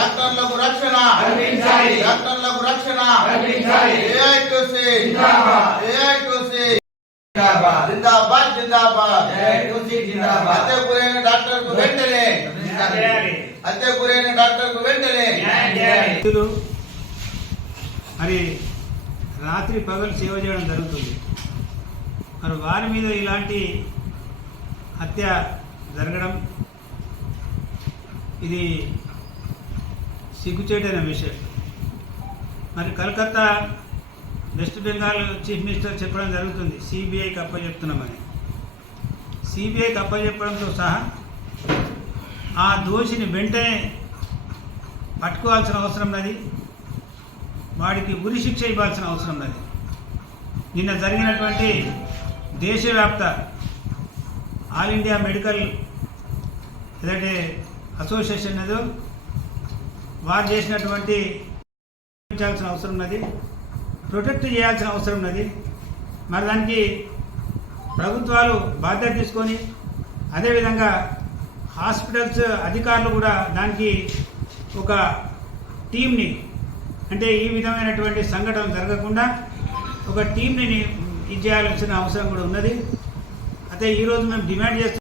డాక్టర్లకు రక్షణ కల్పించాలి. డాక్టర్లకు రక్షణ కల్పించాలి. ఏఐటీసీ జిందాబాద్. ఏఐటీసీ జిందాబాద్. జిందాబాద్ జిందాబాద్. ఏఐటీసీ జిందాబాద్. హత్య గురైన డాక్టర్కు వెంటనే హత్య గురైన డాక్టర్కు వెంటనే మరి రాత్రి పగలు సేవ చేయడం జరుగుతుంది. మరి వారి మీద ఇలాంటి హత్య జరగడం ఇది సిగ్గుచేటైన విషయం. మరి Calcutta west Bengal chief minister చెప్పడం జరుగుతుంది సిబిఐకి అప్పచెప్తున్నామని. సిబిఐకి అప్పచెప్పడంతో సహా ఆ దోషిని వెంటనే పట్టుకోవాల్సిన అవసరం ఉన్నది, వాడికి ఉరి శిక్ష ఇవ్వాల్సిన అవసరం ఉన్నది. నిన్న జరిగినటువంటి దేశవ్యాప్త ఆల్ ఇండియా మెడికల్ ఏదంటే అసోసియేషన్ ఏదో వారు చేసినటువంటి అవసరం ఉన్నది, ప్రొటెక్ట్ చేయాల్సిన అవసరం ఉన్నది. మరి దానికి ప్రభుత్వాలు బాధ్యత తీసుకొని అదేవిధంగా హాస్పిటల్స్ అధికారులు కూడా దానికి ఒక టీంని అంటే ఈ విధమైనటువంటి సంఘటన జరగకుండా ఒక టీంని ఇది చేయాల్సిన అవసరం కూడా ఉన్నది. అయితే ఈరోజు మేము డిమాండ్ చేస్తున్నాం.